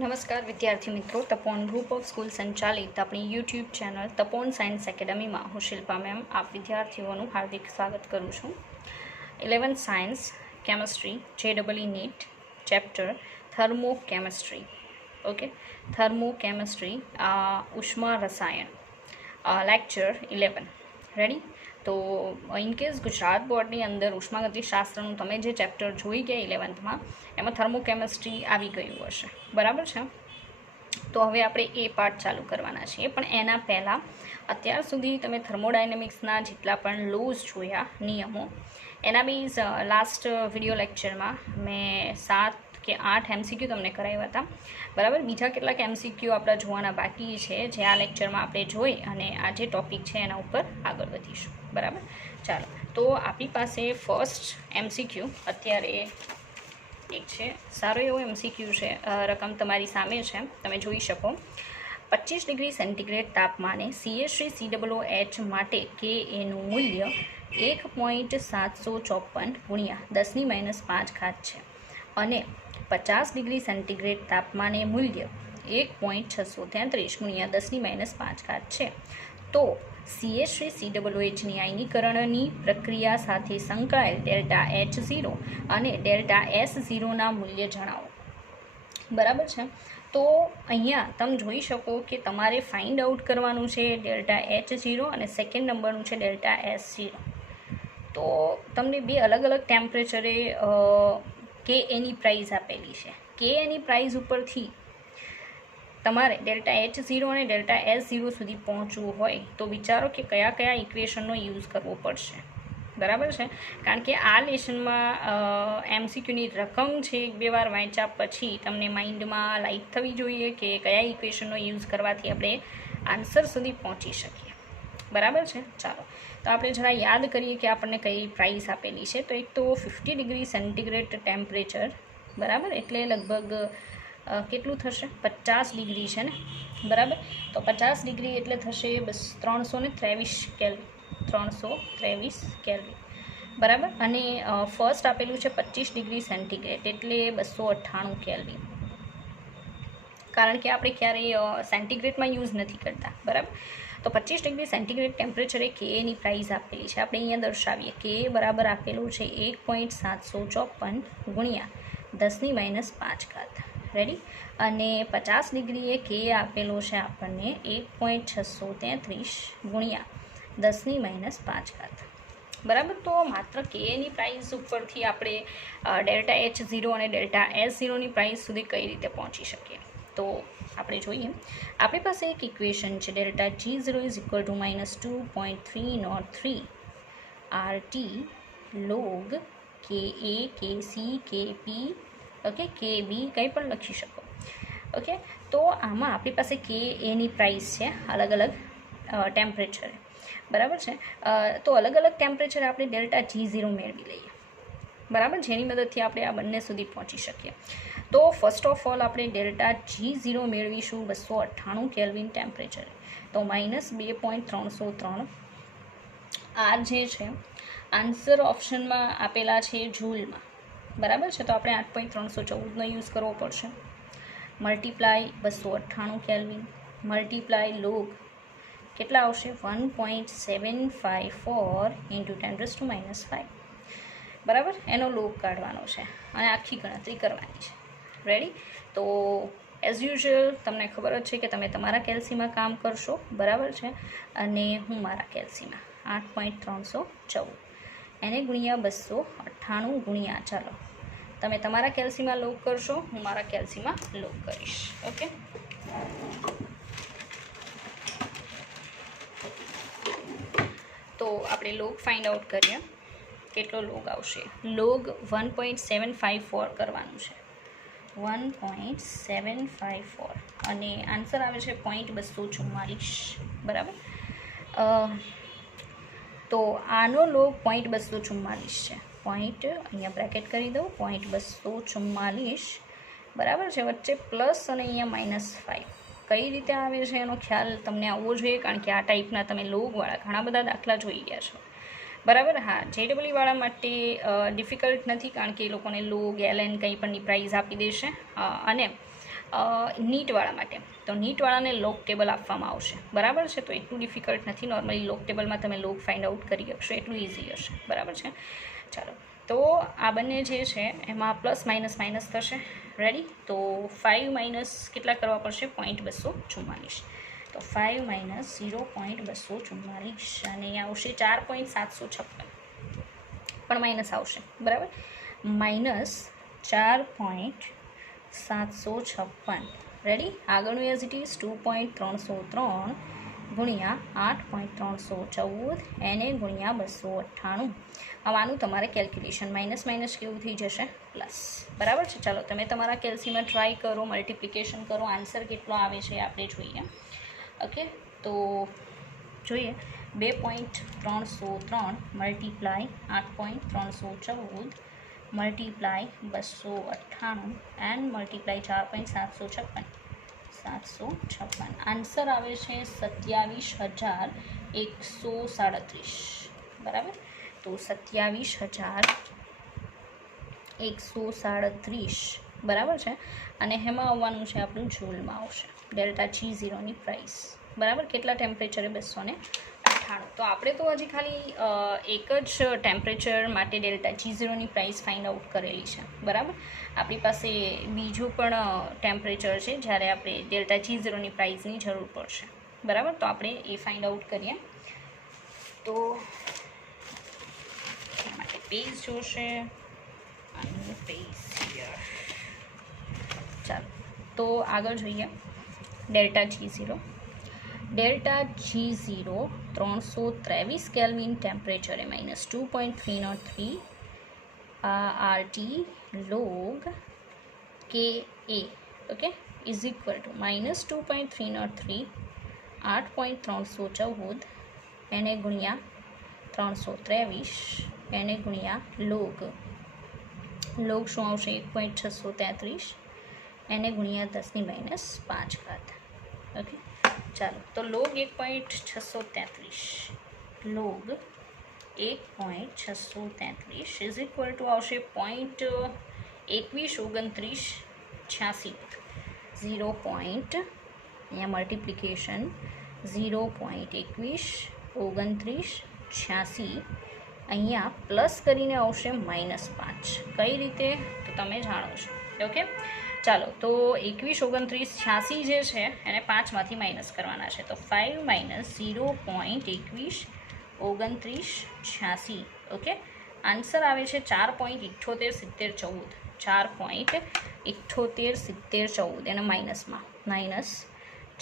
નમસ્કાર વિદ્યાર્થી મિત્રો, તપોન ગ્રુપ ઓફ સ્કૂલ સંચાલિત આપણી યુટ્યુબ ચેનલ તપોન સાયન્સ એકેડમીમાં હું શિલ્પા મેમ આપ વિદ્યાર્થીઓનું હાર્દિક સ્વાગત કરું છું. 11th science chemistry JEE NEET chapter thermochemistry. Okay, thermochemistry ઉષ્મા રસાયણ લેક્ચર 11. રેડી? તો ઇનકેસ ગુજરાત બોર્ડની અંદર ઉષ્માગતિશાસ્ત્રનું તમે જે ચેપ્ટર જોઈ ગયા 11થમાં એમાં થર્મોકેમેસ્ટ્રી આવી ગયું હશે, બરાબર છે. તો હવે આપણે એ પાર્ટ ચાલુ કરવાના છીએ, પણ એના પહેલાં અત્યાર સુધી તમે થર્મોડાયનેમિક્સના જેટલા પણ લોઝ જોયા, નિયમો, એના બી લાસ્ટ વિડીયો લેક્ચરમાં મેં 7 કે 8 MCQ તમને કરાવ્યા હતા, બરાબર. બીજા કેટલાક MCQ આપણા જોવાના બાકી છે, જે આ લેક્ચરમાં આપણે જોઈ અને આ જે ટૉપિક છે એના ઉપર આગળ વધીશું, બરાબર. ચાલો, તો આપણી પાસે ફર્સ્ટ MCQ અત્યારે એક છે, સારો એવો MCQ છે, રકમ તમારી સામે છે, તમે જોઈ શકો. 25 ડિગ્રી સેન્ટીગ્રેડ તાપમાને CH3COOH માટે કે એનું મૂલ્ય 1.754 ગુણ્યા 10⁻5 છે અને 50 ડિગ્રી સેન્ટીગ્રેડ તાપમાને મૂલ્ય 1.633 ગુણ્યા 10⁻5 છે. તો CH3COOHની આયનીકરણની પ્રક્રિયા સાથે સંકળાયેલ ΔH0 અને ΔS0ના મૂલ્ય જણાવો, બરાબર છે. તો અહીંયા તમે જોઈ શકો કે તમારે ફાઇન્ડ આઉટ કરવાનું છે ΔH0 અને સેકન્ડ નંબરનું છે ΔS0. તો તમને બે અલગ અલગ ટેમ્પરેચરે કે એની પ્રાઇઝ આપેલી છે. કે એની પ્રાઇઝ ઉપરથી તમારે ΔH0 અને ΔS0 સુધી પહોંચવું હોય તો વિચારો કે કયા કયા ઇક્વેશનનો યુઝ કરવો પડશે, બરાબર છે. કારણ કે આ લેશનમાં MCQની રકમ છે, એક બે વાર વાંચ્યા પછી તમને માઇન્ડમાં લાઇટ થવી જોઈએ કે કયા ઇક્વેશનનો યુઝ કરવાથી આપણે આન્સર સુધી પહોંચી શકીએ, બરાબર છે. ચાલો, તો આપણે જરા યાદ કરીએ કે આપણને કઈ પ્રાઇસ આપેલી છે. તો એક તો 50 ડિગ્રી સેન્ટીગ્રેડ ટેમ્પરેચર, બરાબર, એટલે લગભગ કેટલું થશે, 50 ડિગ્રી છે ને, બરાબર. તો 50 ડિગ્રી એટલે થશે 323 કેલ્વિન, 323 કેલ્વિન, બરાબર. અને ફર્સ્ટ આપેલું છે 25 ડિગ્રી સેન્ટીગ્રેડ એટલે 298 કેલ્વિન, કારણ કે આપણે ક્યારેય સેન્ટીગ્રેડમાં યુઝ નથી કરતા, બરાબર. તો 25 ડિગ્રી સેન્ટીગ્રેડ ટેમ્પરેચરે કે એની પ્રાઇસ આપેલી છે, આપણે અહીંયા દર્શાવીએ. કે બરાબર આપેલું છે 1.754 ગુણ્યા 10⁻5. રેડી? અને 50 ડિગ્રીએ કે આપેલું છે આપણને 1.633 ગુણ્યા 10⁻5, બરાબર. તો માત્ર કે એની પ્રાઇસ ઉપરથી આપણે ΔH0 અને ΔS0ની પ્રાઇસ સુધી કઈ રીતે પહોંચી શકીએ, તો આપણે જોઈએ. આપણી પાસે એક ઇક્વેશન છે ΔG0 -2.303 RT log KA KC KP, okay, KB કંઈ પણ લખી શકો, ઓકે. તો આમાં આપણી પાસે કે એની પ્રાઇસ છે અલગ અલગ ટેમ્પરેચરે, બરાબર છે. તો અલગ અલગ ટેમ્પરેચરે આપણે ΔG0 મેળવી લઈએ, બરાબર, જેની મદદથી આપણે આ બંને સુધી પહોંચી શકીએ. તો ફર્સ્ટ ઓફ ઓલ આપણે ΔG0 મેળવીશું 298 કેલ્વિન ટેમ્પરેચરે, તો -2.303. આ જે છે આન્સર ઓપ્શનમાં આપેલા છે જૂલમાં, બરાબર છે. તો આપણે 8.314નો યુઝ કરવો પડશે. મલ્ટીપ્લાય 298 કેલ્વિન મલ્ટીપ્લાય લોગ કેટલા આવશે, 1.754 × 10⁻5, બરાબર. એનો લોગ કાઢવાનો છે અને આખી ગણતરી કરવાની છે. રેડી? તો એઝ યુઝ્યુઅલ તમને ખબર જ છે કે તમે તમારા કેલ્સીમાં કામ કરશો, બરાબર છે, અને હું મારા કેલ્સીમાં 8.314 એને ગુણ્યા 298 ગુણ્યા, ચાલો તમે તમારા કેલ્સીમાં લોગ કરશો, હું મારા કેલ્સીમાં લોગ કરીશ, ઓકે. તો આપણે લોગ ફાઇન્ડ આઉટ કરીએ, કેટલો લોગ આવશે. લોગ 1.754 કરવાનું છે, 1.754, અને આન્સર આવે છે 0.244, બરાબર. તો આનો લોગ 0.244 છે, પોઈન્ટ અહીંયા બ્રેકેટ કરી દઉં, 0.244, બરાબર છે. વચ્ચે પ્લસ અને અહીંયા -5. કઈ રીતે આવે છે એનો ખ્યાલ તમને આવવો જોઈએ, કારણ કે આ ટાઈપના તમે લોગવાળા ઘણા બધા દાખલા જોઈ ગયા છો, બરાબર. હા, JEE વાળા માટે ડિફિકલ્ટ નથી, કારણ કે એ લોકોને લોગ LN કંઈ પણની પ્રાઇઝ આપી દેશે, અને નીટવાળા માટે તો નીટવાળાને લોગ ટેબલ આપવામાં આવશે, બરાબર છે. તો એટલું ડિફિકલ્ટ નથી, નોર્મલી લોગ ટેબલમાં તમે લોગ ફાઇન્ડ આઉટ કરી શકશો, એટલું ઇઝી હશે, બરાબર છે. ચાલો, તો આ બંને જે છે એમાં પ્લસ માઇનસ માઇનસ થશે. રેડી? તો 5 માઇનસ કેટલા કરવા પડશે? 0.244. તો 5 માઇનસ 0.244 અને આવશે 4.756, પણ માઇનસ આવશે, બરાબર. માઇનસ 4.756. રેડી? આગળનું એઝ ઇટ ઇઝ 2.303 ગુણ્યા 8.314 એને ગુણ્યા 298. આનું તમારે કેલ્ક્યુલેશન માઇનસ માઇનસ કેવું થઈ જશે? પ્લસ, બરાબર છે. ચાલો, તમે તમારા કેલ્સીમાં ટ્રાય કરો, મલ્ટિપ્લિકેશન કરો, આન્સર કેટલો આવે છે આપણે જોઈએ. ઓકે, તો જોઈએ. 2.303 multiply 8.314 multiply 298 and multiply 4.756. Answer આવે છે 27,137, બરાબર. તો 27,137, બરાબર છે. અને એમાં આવવાનું છે આપણું જૂલમાં આવશે ડેલ્ટા G0ની પ્રાઇસ, બરાબર. કેટલા ટેમ્પરેચરે? 298. તો આપણે તો હજી ખાલી એક જ ટેમ્પરેચર માટે ડેલ્ટા G0ની પ્રાઇસ ફાઇન્ડ આઉટ કરેલી છે, બરાબર. આપણી પાસે બીજું પણ ટેમ્પરેચર છે જ્યારે આપણે ડેલ્ટા G0ની પ્રાઇસની જરૂર પડશે, બરાબર. તો આપણે એ ફાઇન્ડ આઉટ કરીએ. તો એના માટે પેજ જોશે અને પેજ હિયર. ચાલો, તો આગળ જોઈએ. ડેલ્ટા G0 323 કેલ્વિન ટેમ્પરેચરે minus 2.303 RT log KA, okay, is equal to minus 2.303 8.314 એને ગુણ્યા 323 એને ગુણ્યા લોગ શું આવશે? 1.633 એને ગુણ્યા 10⁻5. ઓકે, ચાલો, તો log 1.633 log 1.633 is equal to આવશે 0.212986. 0. અહીંયા મલ્ટિપ્લિકેશન 0.212986. અહીંયા પ્લસ કરીને આવશે -5. કઈ રીતે? તો તમે જાણો છો. ઓકે, ચાલો, તો 212986 જે છે એને 5માંથી માઇનસ કરવાના છે. તો 5 માઇનસ 0.212986. ઓકે, આન્સર આવે છે 4.7814. 4.7814 એને માઇનસમાં માઇનસ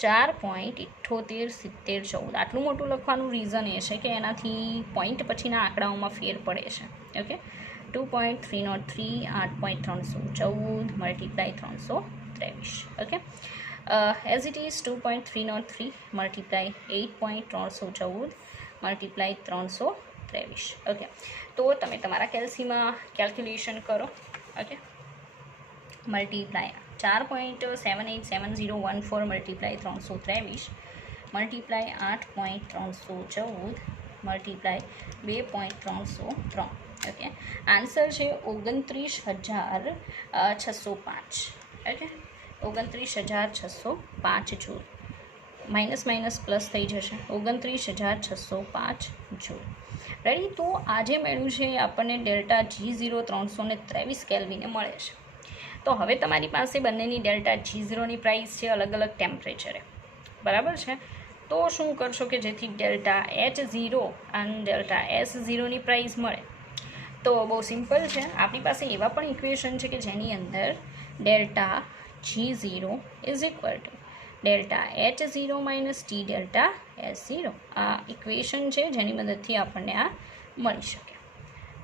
4.7814. આટલું મોટું લખવાનું રીઝન એ છે કે એનાથી પોઈન્ટ પછીના આંકડાઓમાં ફેર પડે છે. Okay, 2.303 8.314 multiply 323. Okay, as it is 2.303 multiply 8.314 multiply 323. Okay, તો તમે તમારા કેલ્સીમાં કેલ્ક્યુલેશન કરો. Okay, multiply 4.787014 multiply 323 multiply 8.314 multiply 2.303. Okay, answer છે 29,605. Okay, 29,605 joule. Minus minus plus થઈ જશે, 29,605 જૂલ. રેડી? તો આજે મેળવ્યું છે આપણને ડેલ્ટા G0 323 કેલ્વિને મળે છે. તો હવે તમારી પાસે બંનેની ડેલ્ટા G0ની પ્રાઇસ છે અલગ અલગ ટેમ્પરેચરે, બરાબર છે. તો શું કરશો કે જેથી ડેલ્ટા H0 અને ડેલ્ટા S0ની પ્રાઇસ મળે? તો બહુ સિમ્પલ છે. આપણી પાસે એવા પણ ઇક્વેશન છે કે જેની અંદર delta G0 is equal to delta H0 minus T delta S0. આ ઇક્વેશન છે જેની મદદથી આપણને આ મળી શકે,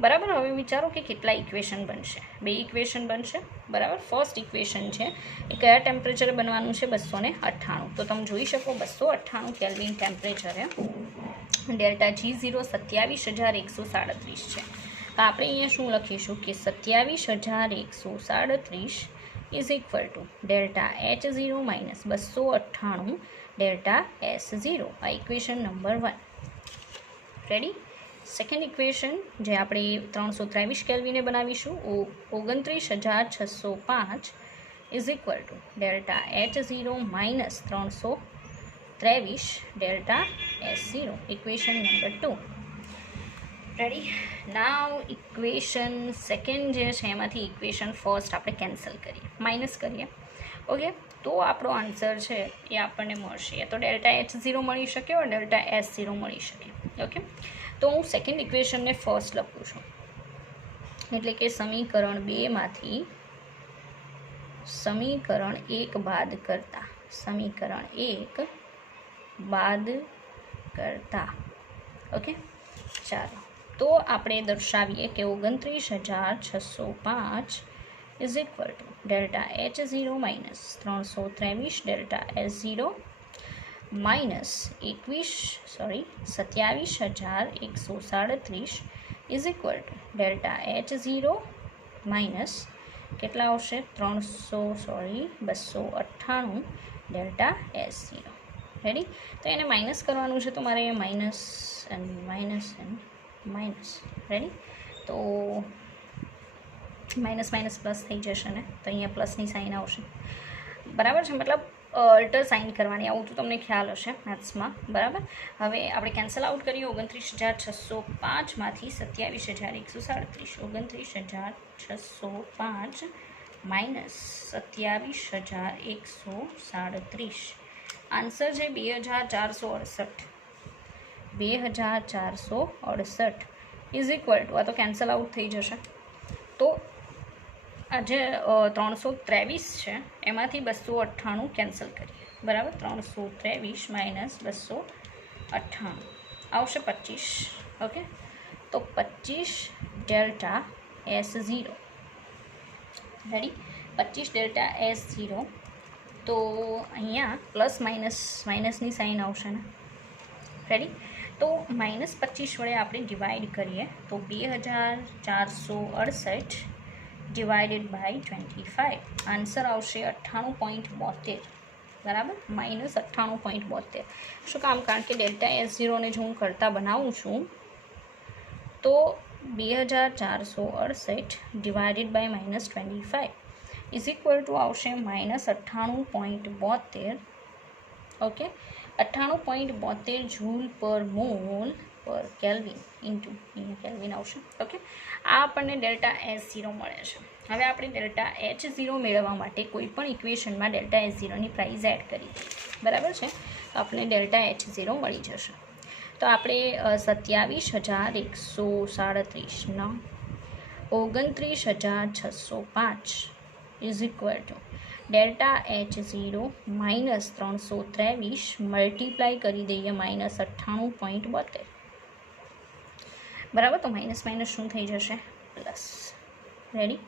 બરાબર. હવે વિચારો કે કેટલા ઇક્વેશન બનશે? 2 ઇક્વેશન બનશે, બરાબર. ફર્સ્ટ ઇક્વેશન છે એ કયા ટેમ્પરેચરે બનવાનું છે? 298. તો તમે જોઈ શકો 298 કેલ્વિન ટેમ્પરેચરે ડેલ્ટા G0 27,137 છે. તો આપણે અહીંયા શું લખીશું કે 27,137 is equal to delta H0 minus 298 delta S0. આ equation number 1. Ready? Second equation જે આપણે 323 કેલ્વિને બનાવીશું 29,605 is equal to delta H0 minus 323 delta S0. Equation number 2. Ready. Now equation second જે છે એમાંથી ઇક્વેશન ફર્સ્ટ આપણે કેન્સલ કરીએ, માઇનસ કરીએ. ઓકે, તો આપણો આન્સર છે એ આપણને મળશે તો ડેલ્ટા H0 મળી શકે or ડેલ્ટા S0 મળી શકે. ઓકે, તો હું સેકન્ડ ઇક્વેશનને ફર્સ્ટ લખું છું, એટલે કે સમીકરણ 2માંથી સમીકરણ 1 બાદ કરતા, સમીકરણ 1 બાદ કરતા. ઓકે, ચાલો તો આપણે દર્શાવીએ કે 29,605 is equal to delta H0 minus 323 delta S0 minus 27,137 is equal to delta H0 minus કેટલા આવશે 298 ડેલ્ટા S0. રેડી. તો એને માઇનસ કરવાનું છે, તો મારે minus and minus and minus. Ready. તો માઇનસ માઇનસ પ્લસ થઈ જશે ને, તો અહીંયા પ્લસની સાઇન આવશે. બરાબર છે, મતલબ અલ્ટર સાઇન કરવાની, આવું તો તમને ખ્યાલ હશે મેથ્સમાં. બરાબર. હવે આપણે કેન્સલ આઉટ કરીએ. 29,605માંથી 27,137, 29,605 માઇનસ 27,137. આન્સર છે 2,468. 2,468 ઇઝ ઇક્વલ ટુ, આ તો કેન્સલ આઉટ થઈ જશે. તો આ જે 323 છે એમાંથી 298 કેન્સલ કરીએ. બરાબર. 323 માઇનસ 298 આવશે 25. ઓકે, તો 25 delta S0. Ready. 25 delta S0. તો અહીંયા પ્લસ માઇનસની સાઇન આવશે ને. રેડી. તો -25 વડે આપણે ડિવાઈડ કરીએ તો 2,468 ડિવાઇડેડ બાય 25. આન્સર આવશે 98.72. બરાબર. -98.72. શું કામ? કારણ કે ડેલ્ટા S0ને જો હું કરતાં બનાવું છું તો 2,468 divided by -25 is equal to આવશે -98.72. ઓકે, 98.72 જૂલ પર મોલ પર કેલ્વિન ઇન્ટુ અહીંયા કેલ્વિન આવશે. ઓકે, આ આપણને ડેલ્ટા S0 મળે છે. હવે આપણે ડેલ્ટા H0 મેળવવા માટે કોઈ પણ ઇક્વેશનમાં ડેલ્ટા S0ની પ્રાઇસ એડ કરી દઈએ. બરાબર છે. તો આપણને ડેલ્ટા H0 મળી જશે. તો આપણે 27,137ના 29,605 is equal to delta H0 minus 323 multiply કરી દઈએ -98.72. બરાબર. તો માઇનસ માઇનસ શું થઈ જશે? પ્લસ. રેડી.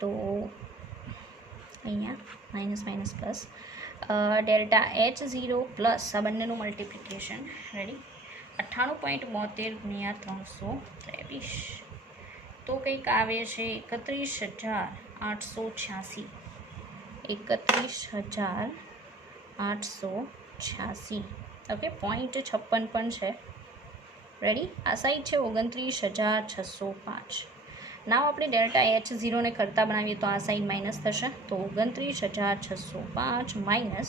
તો અહીંયા minus minus plus delta H0 plus આ બંનેનું મલ્ટિપ્લિકેશન. રેડી. 98.72 ગુણ્યા 323 તો કંઈક આવે છે 31,886. 31,886. ઓકે, 0.56 પણ છે. રેડી. આ સાઈડ છે 29,605. નાવ આપણે ડેલ્ટા H0ને કરતાં બનાવીએ તો આ સાઈડ માઇનસ થશે. તો 29,605 minus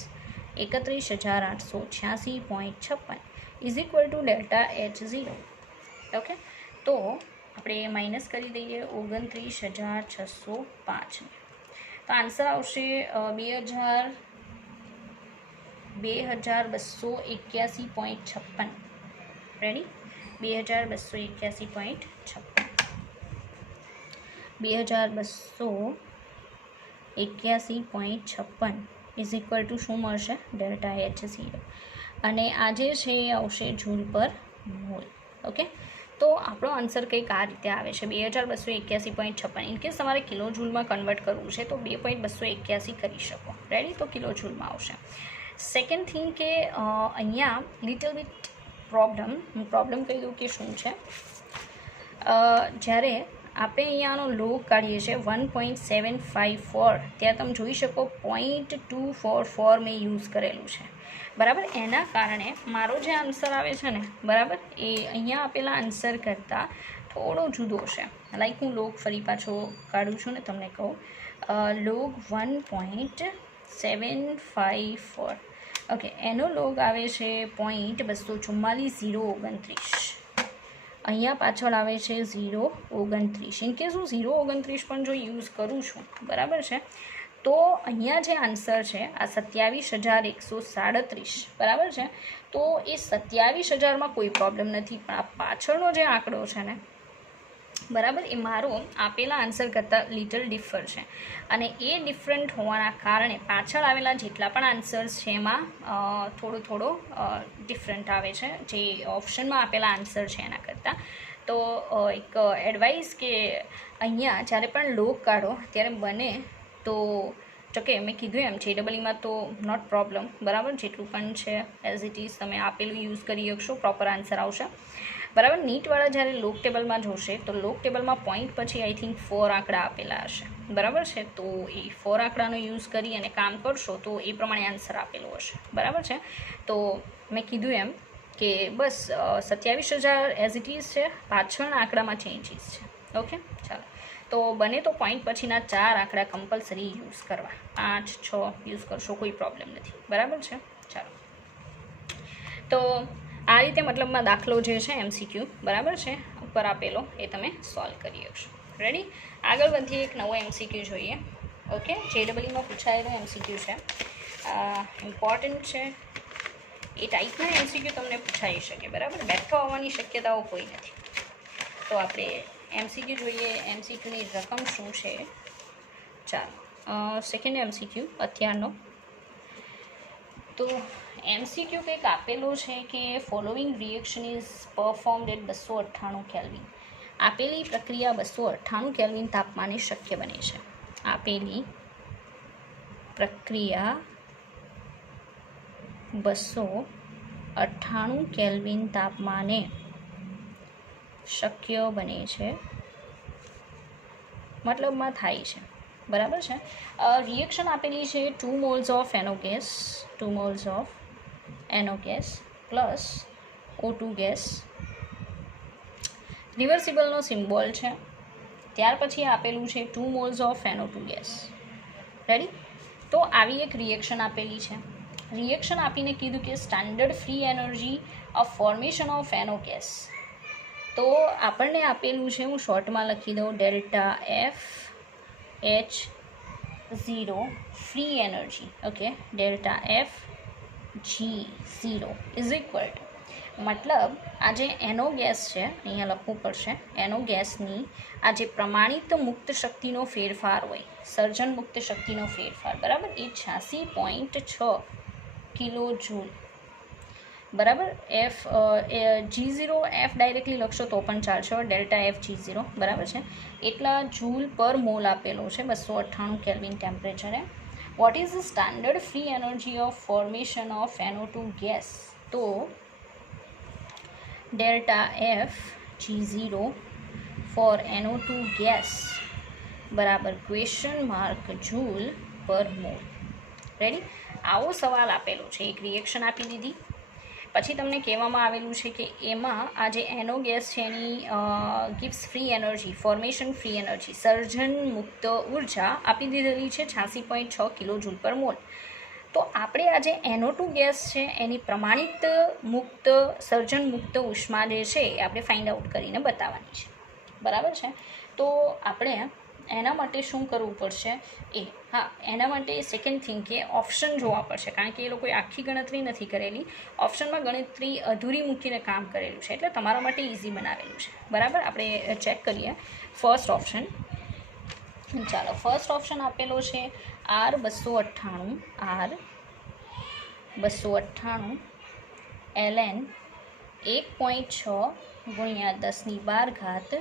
31,886.56 is equal to delta H0. Okay, તો આપણે માઇનસ કરી દઈએ 29,605. તો આન્સર આવશે 2,281.56. રેડી. 2,281.56. 2,281.56 ઇઝ ઇક્વલ ટુ શું મળશે? Delta H0. અને આજે છે એ આવશે જૂલ પર મોલ. ઓકે, તો આપણો આન્સર કંઈક આ રીતે આવે છે 2,281.56. ઇનકેસ તમારે કિલો જૂલમાં કન્વર્ટ કરવું છે તો 2.281 કરી શકો. રેડી. તો કિલો જૂલમાં આવશે. સેકન્ડ થિંગ કે અહીંયા લિટલ બીટ પ્રોબ્લેમ કહી દઉં કે શું છે. જ્યારે આપણે અહીંયાનો લોગ કાઢીએ છીએ 1.754, ત્યાં તમે જોઈ શકો 0.244 મેં યુઝ કરેલું છે. બરાબર. એના કારણે મારો જે આન્સર આવે છે ને, બરાબર, એ અહીંયા આપેલા આન્સર કરતાં થોડો જુદો છે. લાઈક હું લોગ ફરી પાછો કાઢું છું ને તમને કહું લોગ 1.754. ઓકે, એનો લોગ આવે છે 0.24429. અહીંયા પાછળ આવે છે 0.29. ઇન કેસ હું 0.29 પણ જો યુઝ કરું છું, બરાબર છે, તો અહીંયા જે આન્સર છે આ 27,137, બરાબર છે. તો એ 27,000માં કોઈ પ્રોબ્લેમ નથી, પણ આ પાછળનો જે આંકડો છે ને, બરાબર, એ મારો આપેલા આન્સર કરતાં લિટલ ડિફર છે. અને એ ડિફરન્ટ હોવાના કારણે પાછળ આવેલા જેટલા પણ આન્સર્સ છે એમાં થોડો ડિફરન્ટ આવે છે જે ઓપ્શનમાં આપેલા આન્સર છે એના કરતાં. તો એક એડવાઇસ કે અહીંયા જ્યારે પણ લોગ કાઢો ત્યારે બને તો જોકે મેં કીધું એમ JEEમાં તો નોટ પ્રોબ્લેમ, બરાબર, જેટલું પણ છે એઝ ઇટ ઇઝ તમે આપેલું યુઝ કરી શકશો, પ્રોપર આન્સર આવશે, બરાબર. નીટવાળા જ્યારે લોક ટેબલમાં જોશે તો લોક ટેબલમાં પોઈન્ટ પછી આઈ થિંક 4 આંકડા આપેલા હશે, બરાબર છે. તો એ 4 આંકડાનો યુઝ કરી અને કામ કરશો તો એ પ્રમાણે આન્સર આપેલો હશે, બરાબર છે. તો મેં કીધું એમ કે બસ 27,000 એઝ ઇટ ઇઝ છે, પાછળના આંકડામાં ચેન્જીસ છે. ઓકે, ચાલો. તો બને તો પોઈન્ટ પછીના 4 આંકડા કમ્પલસરી યુઝ કરવા, 5, 6 યુઝ કરશો, કોઈ પ્રોબ્લેમ નથી, બરાબર છે. ચાલો, તો આ રીતે મતલબમાં દાખલો જે છે MCQ, બરાબર છે, ઉપર આપેલો એ તમે સોલ્વ કરી શકશો. રેડી, આગળ વધીએ, એક નવો MCQ જોઈએ. ઓકે, JEEમાં પૂછાયેલો MCQ છે, ઇમ્પોર્ટન્ટ છે. એ ટાઈપના MCQ તમને પૂછાઈ શકે, બરાબર, બેઠો આવવાની શક્યતાઓ કોઈ નથી. તો આપણે MCQ જોઈએ, MCQની રકમ શું છે. ચાલો, સેકન્ડ MCQ અત્યારનો. તો MCQ કંઈક આપેલો છે કે following reaction is performed at 298 kelvin. આપેલી પ્રક્રિયા 298 કેલ્વિન તાપમાને શક્ય બને છે. આપેલી પ્રક્રિયા 298 કેલ્વિન તાપમાને શક્ય બને છે, મતલબમાં થાય છે, બરાબર છે. રિએક્શન આપેલી છે 2 moles of NO gas, 2 moles of NO gas plus O2 gas. રિવર્સિબલનો સિમ્બોલ છે. ત્યાર પછી આપેલું છે 2 moles of NO2 gas. Ready, તો આવી એક રિએક્શન આપેલી છે. રિએક્શન આપીને કીધું કે standard free energy of formation of NO gas. તો આપણને આપેલું છે, હું શોર્ટમાં લખી દઉં, ΔFH0 free energy. Okay, ΔFG0 is equal two, મતલબ આ જે NO ગેસ છે, અહીંયા લખવું પડશે, NO ગેસની આ જે પ્રમાણિત મુક્ત શક્તિનો ફેરફાર હોય, સર્જન મુક્ત શક્તિનો ફેરફાર, બરાબર, એ 86.6 કિલો જૂલ, બરાબર. G0 F ડાયરેક્ટલી લખશો તો પણ ચાલશે, ΔFG0, બરાબર છે, એટલા જૂલ પર મોલ આપેલો છે 298 કેલ્વિન ટેમ્પરેચરે. What is the standard free energy of formation of NO2 gas? તો ΔFG0 ફોર NO2 ગેસ બરાબર ? જૂલ પર મોલ. રેડી, આવો સવાલ આપેલો છે. એક રિએક્શન આપી દીધી, પછી તમને કહેવામાં આવેલું છે કે એમાં આ જે NO ગેસ છે એની ગિવ્સ free energy, formation free energy, સર્જન મુક્ત ઉર્જા આપી દીધેલી છે 86.6 કિલો જૂલ પર મોલ. તો આપણે આ જે NO2 ગેસ છે એની પ્રમાણિત મુક્ત સર્જન મુક્ત ઉષ્મા જે છે એ આપણે ફાઇન્ડ આઉટ કરીને બતાવવાની છે, બરાબર છે. તો આપણે એના માટે શું કરવું પડશે એના માટે સેકન્ડ થિંગ કે ઓપ્શન જોવા પડશે, કારણ કે એ લોકોએ આખી ગણતરી નથી કરેલી, ઓપ્શનમાં ગણતરી અધૂરી મૂકીને કામ કરેલું છે, એટલે તમારા માટે ઇઝી બનાવેલું છે, બરાબર. આપણે ચેક કરીએ ફર્સ્ટ ઓપ્શન. ચાલો, ફર્સ્ટ ઓપ્શન આપેલો છે R298 ln 1.6 ગુણ્યા 10⁻12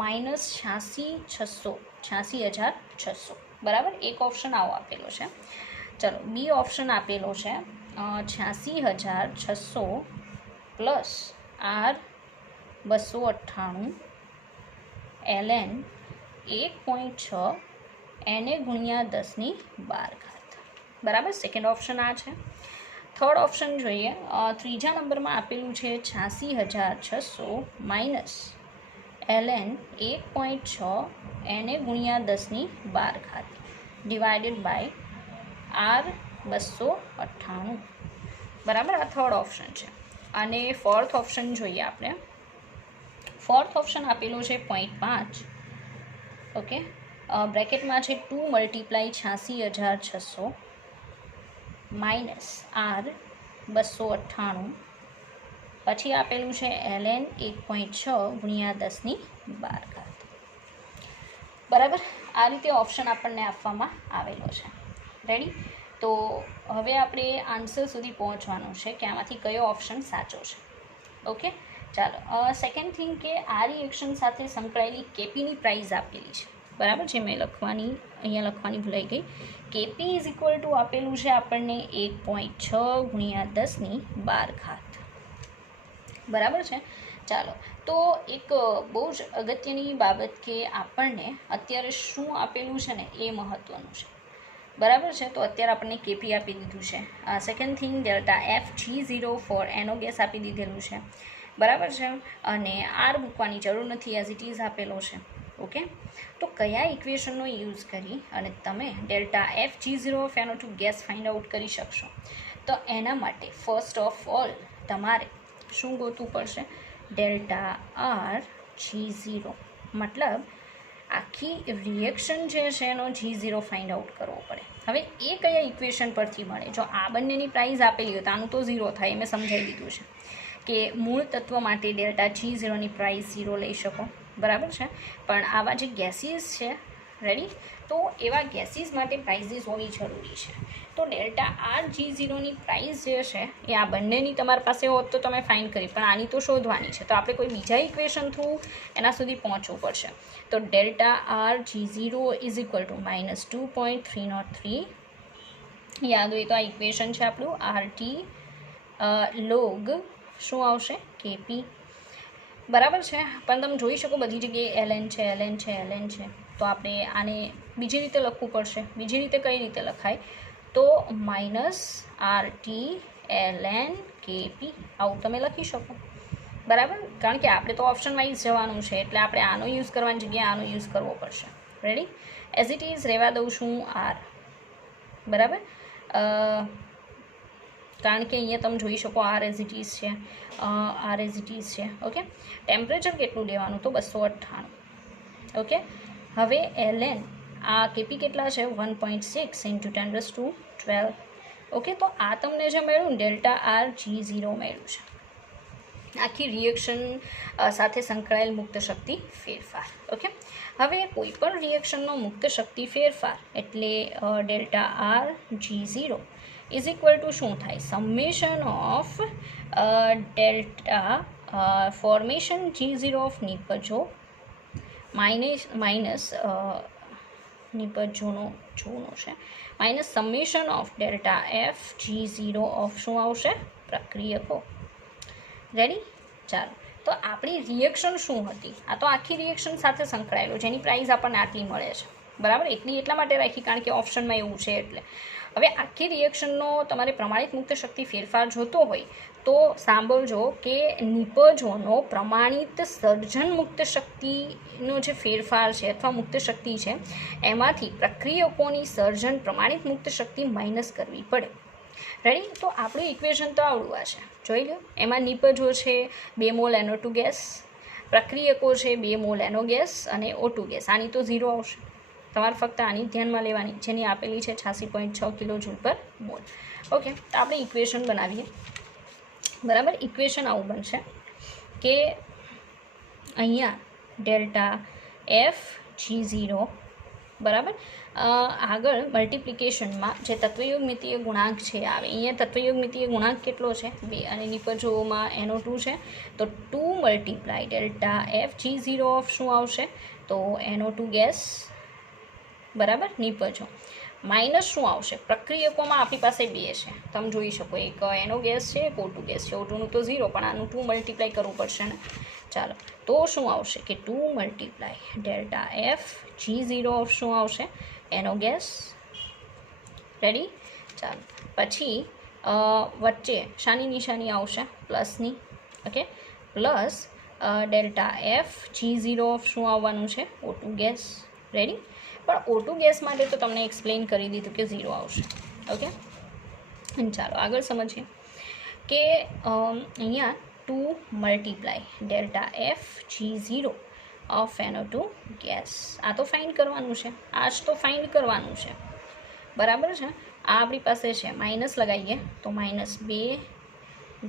માઇનસ 86,600, બરાબર. એક ઓપ્શન આવો આપેલો છે. ચલો, બી ઓપ્શન આપેલો છે 86,600 પ્લસ R298 ln 1.6 એને ગુણ્યા 10⁻12, બરાબર. સેકન્ડ ઓપ્શન આ છે. થર્ડ ઓપ્શન જોઈએ. ત્રીજા નંબરમાં આપેલું છે 86,600 માઇનસ ln 1.6 એને ગુણ્યા 10^12 ડિવાઇડેડ બાય R 298. બરાબર, આ થર્ડ ઓપ્શન છે. અને ફોર્થ ઓપ્શન જોઈએ આપણે. ફોર્થ ઓપ્શન આપેલું છે 0.5. ઓકે, બ્રેકેટમાં છે 2 × 86,600 માઇનસ R 298. પછી આપેલું છે ln 1.6 ગુણ્યા 10^12. બરાબર, આ રીતે ઓપ્શન આપણને આપવામાં આવેલો છે. રેડી? તો હવે આપણે આન્સર સુધી પહોંચવાનું છે કે આમાંથી કયો ઓપ્શન સાચો છે. ઓકે, ચાલો. સેકન્ડ થિંગ કે આ રિએક્શન સાથે સંકળાયેલી કેપીની પ્રાઇસ આપેલી છે. બરાબર, જે મેં અહીંયા લખવાની ભૂલાઈ ગઈ. કેપી ઇઝ ઇક્વલ ટુ આપેલું છે આપણને 1.6 ગુણ્યા 10^12. બરાબર છે. ચાલો, તો એક બહુ જ અગત્યની બાબત કે આપણને અત્યારે શું આપેલું છે ને એ મહત્ત્વનું છે. બરાબર છે. તો અત્યારે આપણને કેપી આપી દીધું છે. Second thing delta FG0 for એનો ગેસ આપી દીધેલું છે. બરાબર છે. અને આર મૂકવાની જરૂર નથી, એઝ ઇટ ઇઝ આપેલો છે. ઓકે, તો કયા ઇક્વેશનનો યુઝ કરી અને તમે ડેલ્ટા FG0 ઓફ એનો ટુ ગેસ ફાઇન્ડ આઉટ કરી શકશો? તો એના માટે ફર્સ્ટ ઓફ ઓલ તમારે શું ગોતવું પડશે? ડેલ્ટા RG0, મતલબ આખી રિએક્શન જે છે એનો G0 ફાઇન્ડ આઉટ કરવો પડે. હવે એ કયા ઇક્વેશન પરથી મળે? જો આ બંનેની પ્રાઇસ આપેલી હોય તો આનું તો 0 થાય, મેં સમજાવી દીધું છે કે મૂળ તત્વ માટે ડેલ્ટા G0ની પ્રાઇસ 0 લઈ શકો. બરાબર છે. પણ આવા જે ગેસીસ છે, રેડી, તો એવા ગેસીસ માટે પ્રાઇઝીસ હોવી જરૂરી છે. તો ડેલ્ટા RG0ની પ્રાઇસ જે છે એ આ બંનેની તમારી પાસે હોત તો તમે ફાઇન્ડ કરી, પણ આની તો શોધવાની છે. તો આપણે કોઈ બીજા ઇક્વેશન થ્રુ એના સુધી પહોંચવું પડશે. તો delta RG0 is equal two -2.303. યાદ હોય તો આ ઇક્વેશન છે આપણું RT log શું આવશે? KP. બરાબર છે. પણ તમે જોઈ શકો બધી જગ્યાએ ln છે, ln છે, ln છે. તો આપણે આને બીજી રીતે લખવું પડશે. બીજી રીતે કઈ રીતે લખાય? તો -RT ln KP આવું તમે લખી શકો. બરાબર, કારણ કે આપણે તો ઓપ્શન વાઇઝ જવાનું છે એટલે આપણે આનો યુઝ કરવાની જગ્યાએ આનો યુઝ કરવો પડશે. રેડી? એઝ ઇટ ઇઝ રહેવા દઉં છું R. બરાબર, કારણ કે અહીંયા તમે જોઈ શકો R એઝ ઇટ ઇઝ છે, R એઝ ઇટ ઇઝ છે. ઓકે, ટેમ્પરેચર કેટલું લેવાનું? તો 298. ઓકે, હવે ln આ કેપી કેટલા છે? 1.6 × 10⁻12. ઓકે, તો આ તમને જે મળ્યું ડેલ્ટા RG0 મળ્યું છે. આખી રિએક્શન સાથે સંકળાયેલ મુક્ત શક્તિ ફેરફાર. ઓકે, હવે કોઈ પણ રિએક્શનનો મુક્ત શક્તિ ફેરફાર એટલે delta RG0 is equal to શું થાય? Summation of delta formation G0 of નિપજો માઇનસ નિપજોનો છે minus summation of delta FG0 of શું આવશે? પ્રક્રિયકો. રેડી? ચાલો, તો આપણી રિએક્શન શું હતી? આ તો આખી રિએક્શન સાથે સંકળાયેલું, જેની પ્રાઇસ આપણને આટલી મળે છે. બરાબર, એટલા માટે રાખી કારણ કે ઓપ્શનમાં એવું છે એટલે. હવે આખી રિએક્શનનો તમારે પ્રમાણિત મુક્ત શક્તિ ફેરફાર જોતો હોય તો સાંભળજો કે નિપજોનો પ્રમાણિત સર્જન મુક્ત શક્તિનો જે ફેરફાર છે અથવા મુક્ત શક્તિ છે એમાંથી પ્રક્રિયકોની સર્જન પ્રમાણિત મુક્ત શક્તિ માઇનસ કરવી પડે. રેડી? તો આપણું ઇક્વેશન તો આવડું આ છે, જોઈ લો. એમાં નિપજો છે 2 મોલ NO2 ગેસ, પ્રક્રિયકો છે 2 મોલ NO ગેસ અને O2 ગેસ. આની તો 0 આવશે. તમારે ફક્ત આની ધ્યાનમાં લેવાની, જેની આપેલી છે 86.6 kJ/mol. ઓકે, તો આપણે ઇક્વેશન બનાવીએ. બરાબર, ઇક્વેશન આવું બનશે કે અહીંયા ડેલ્ટા FG0 બરાબર, આગળ મલ્ટિપ્લિકેશનમાં જે તત્વયોગમિતીય ગુણાંક છે આવે, અહીંયા તત્વયોગમિતીય ગુણાંક કેટલો છે? 2, અને નિપજોમાં NO2 છે તો 2 × ડેલ્ટા FG0 ઓફ શું આવશે? તો NO2 ગેસ. બરાબર, નિપજો માઇનસ શું આવશે? પ્રક્રિયકોમાં આપણી પાસે 2 છે, તમે જોઈ શકો, એક NO ગેસ છે, એક O2 ગેસ છે. O2નું તો 0, પણ આનું 2 મલ્ટીપ્લાય કરવું પડશે ને. ચાલો, તો શું આવશે કે 2 × ડેલ્ટા FG0 ઓફ શું આવશે? NO gas. રેડી? ચાલો, પછી વચ્ચે શાની નિશાની આવશે? પ્લસની. Okay, plus delta FG0 of શું આવવાનું છે? O2 gas. રેડી. પણ O2 ગેસ માટે તો તમને એક્સપ્લેન કરી દીધું કે 0 આવશે. ઓકે, ચાલો આગળ સમજીએ કે અહીંયા 2 multiply delta F G0 of NO2 gas. આ તો ફાઇન્ડ કરવાનું છે, આ જ તો ફાઇન્ડ કરવાનું છે, બરાબર છે. આ આપણી પાસે છે, માઇનસ લગાવીએ તો -2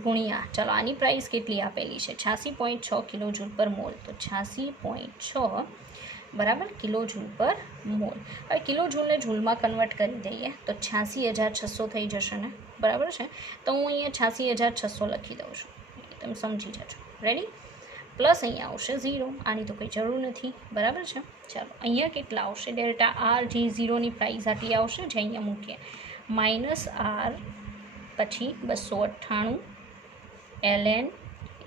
ગુણ્યા, ચાલો આની પ્રાઇસ કેટલી આપેલી છે 86.6 કિલોજૂલ પર મોલ, તો 86.6 બરાબર કિલોજૂલ પર મોલ. હવે કિલોજૂલને જૂલમાં કન્વર્ટ કરી દઈએ તો 86,600 થઈ જશે ને, બરાબર છે. તો હું અહીંયા 86,600 લખી દઉં છું, તમે સમજી જજો. રેડી. પ્લસ અહીંયા આવશે 0, આની તો કંઈ જરૂર નથી, બરાબર છે. ચાલો અહીંયા કેટલા આવશે, ડેલ્ટા આર G0ની પ્રાઇસ આટલી આવશે, જે અહીંયા મૂકીએ -R પછી 298 ln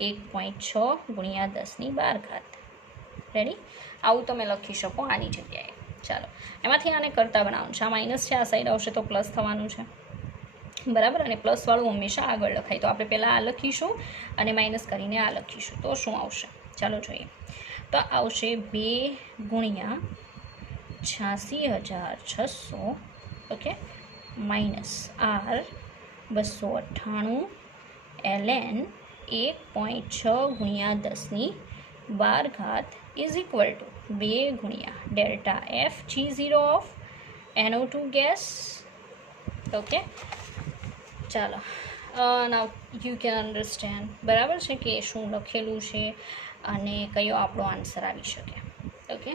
1.6 ગુણ્યા 10^12. રેડી. આવું તમે લખી શકો આની જગ્યાએ. ચાલો એમાંથી આને કરતા બનાવવાનું છે, આ માઇનસ છે, આ સાઈડ આવશે તો પ્લસ થવાનું છે, બરાબર. અને પ્લસવાળું હંમેશા આગળ લખાય, તો આપણે પહેલાં આ લખીશું અને માઇનસ કરીને આ લખીશું, તો શું આવશે ચાલો જોઈએ. તો આવશે 2 ગુણ્યા 86,600 ઓકે -R 298 ln 1.6 ગુણ્યા 10^12 ઇઝ ઇક્વલ ટુ 2 ગુણ્યા delta F G0 of NO2 gas. Okay, ચાલો નાવ યુ કેન અન્ડરસ્ટેન્ડ, બરાબર છે કે શું લખેલું છે અને કયો આપણો આન્સર આવી શકે. ઓકે,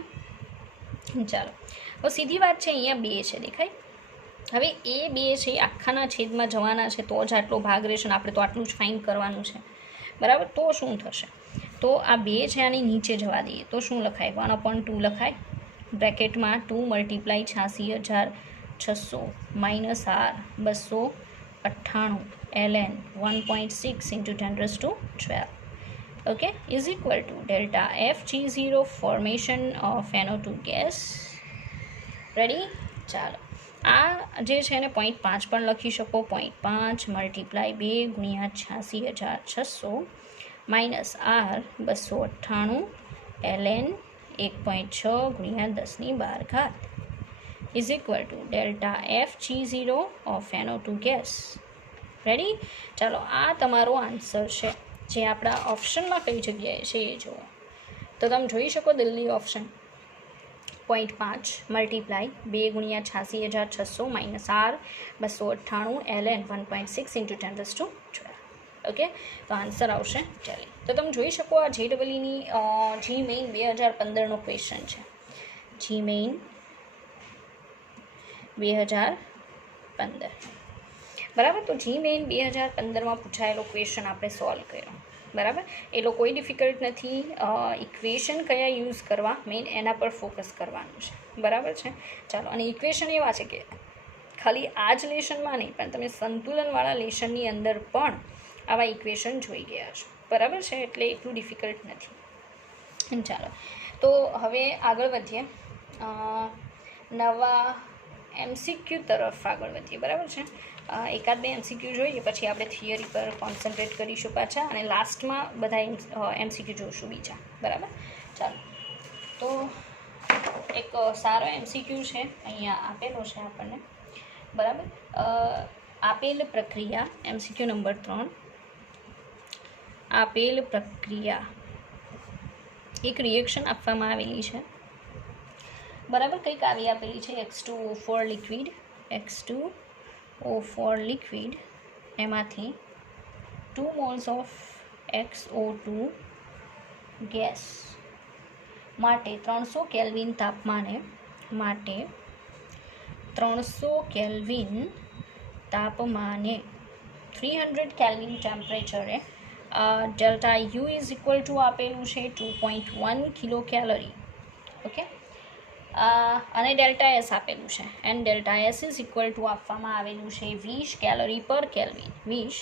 ચાલો હવે સીધી વાત છે, અહીંયા 2 છે દેખાય. હવે એ 2 છે આખાના છેદમાં જવાના છે, તો જ આટલો ભાગ રહેશે ને આપણે તો આટલું જ ફાઇન કરવાનું છે, બરાબર. તો શું થશે, તો આ 2 છે આની નીચે જવા દઈએ તો શું લખાય 1/2 લખાય, બ્રેકેટમાં 2 multiply 86,600 -R 298 ln 1.6 × 10^12 okay is equal to delta F G0 formation of NO2 gas. Ready. ચાલો આ જે છે એને 0.5 પણ લખી શકો, 0.5 મલ્ટીપ્લાય 2 ગુણ્યા 86,600 -R 298 ln 1.6 ગુણ્યા 10^12 is equal to delta F G0 of NO2 gas. Ready. ચાલો આ તમારો આન્સર છે, જે આપણા ઓપ્શનમાં કઈ જગ્યાએ છે એ જુઓ. તો તમે જોઈ શકો દિલ્હી ઓપ્શન 0.5 મલ્ટીપ્લાય 2 ગુણ્યા 86,600 -R 298 ln 1.6 × 10^12 ઓકે. તો આન્સર આવશે ચાલી. તો તમે જોઈ શકો આ JEEની જી મેઇન 2015નો ક્વેશ્ચન છે, જી મેઇન 2015, બરાબર. તો જી મેઇન 2015માં પૂછાયેલો ક્વેશ્ચન આપણે સોલ્વ કર્યો, બરાબર. એટલો કોઈ ડિફિકલ્ટ નથી. ઇક્વેશન કયા યુઝ કરવા મેઇન એના પર ફોકસ કરવાનું છે, બરાબર છે. ચાલો, અને ઇક્વેશન એવા છે કે ખાલી આ જ લેશનમાં નહીં પણ તમે સંતુલનવાળા લેશનની અંદર પણ આવા ઇક્વેશન જોઈ ગયા છો, બરાબર છે. એટલે એટલું ડિફિકલ્ટ નથી. ચાલો તો હવે આગળ વધીએ, નવા MCQ તરફ આગળ વધીએ, બરાબર છે. એકાદ 2 MCQ જોઈએ પછી આપણે થિયરી પર કોન્સન્ટ્રેટ કરીશું પાછા, અને લાસ્ટમાં બધા MCQ જોઈશું બીજા, બરાબર. ચાલો તો એક સારો MCQ છે અહીંયા આપેલો છે આપણને, બરાબર. આપેલ પ્રક્રિયા MCQ નંબર 3, આપેલ પ્રક્રિયા એક રિએક્શન આપવામાં આવેલી છે, બરાબર. કંઈક આવી આપેલી છે X2O4 લિક્વિડ, X2O4 લિક્વિડ એમાંથી 2 મોલ્સ ઓફ XO2 ગેસ માટે 300 કેલ્વિન તાપમાને 300 કેલ્વિન ટેમ્પરેચરે delta U is equal to આપેલું છે 2.1 કિલો કેલરી, ઓકે. અને ડેલ્ટા એસ આપેલું છે, and delta S is equal to આપવામાં આવેલું છે 20 calorie per kelvin, 20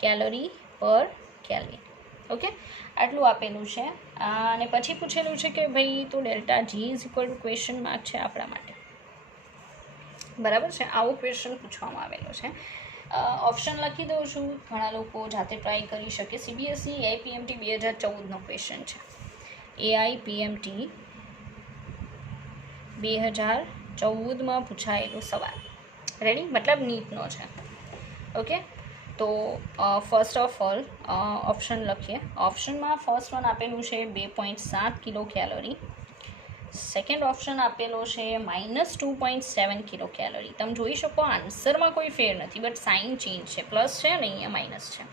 calorie per kelvin, okay. આટલું આપેલું છે. અને પછી પૂછેલું છે કે ભાઈ તો delta G is equal to question mark છે આપણા માટે, બરાબર છે. આવો ક્વેશ્ચન પૂછવામાં આવેલો છે. ઓપ્શન લખી દઉં છું, ઘણા લોકો જાતે ટ્રાય કરી શકે. CBSE AIPMT 2014નો ક્વેશ્ચન છે, AIPMT 2014માં પૂછાયેલો સવાલ. રેડી? મતલબ નીટનો છે. ઓકે, તો ફર્સ્ટ ઓફ ઓલ ઓપ્શન લખીએ. ઓપ્શનમાં ફર્સ્ટ વન આપેલું છે 2.7 કિલો કેલોરી. સેકન્ડ ઓપ્શન આપેલો છે -2.7 કિલો કેલોરી. તમે જોઈ શકો આન્સરમાં કોઈ ફેર નથી, બટ સાઇન ચેન્જ છે, પ્લસ છે અને અહીંયા માઇનસ છે.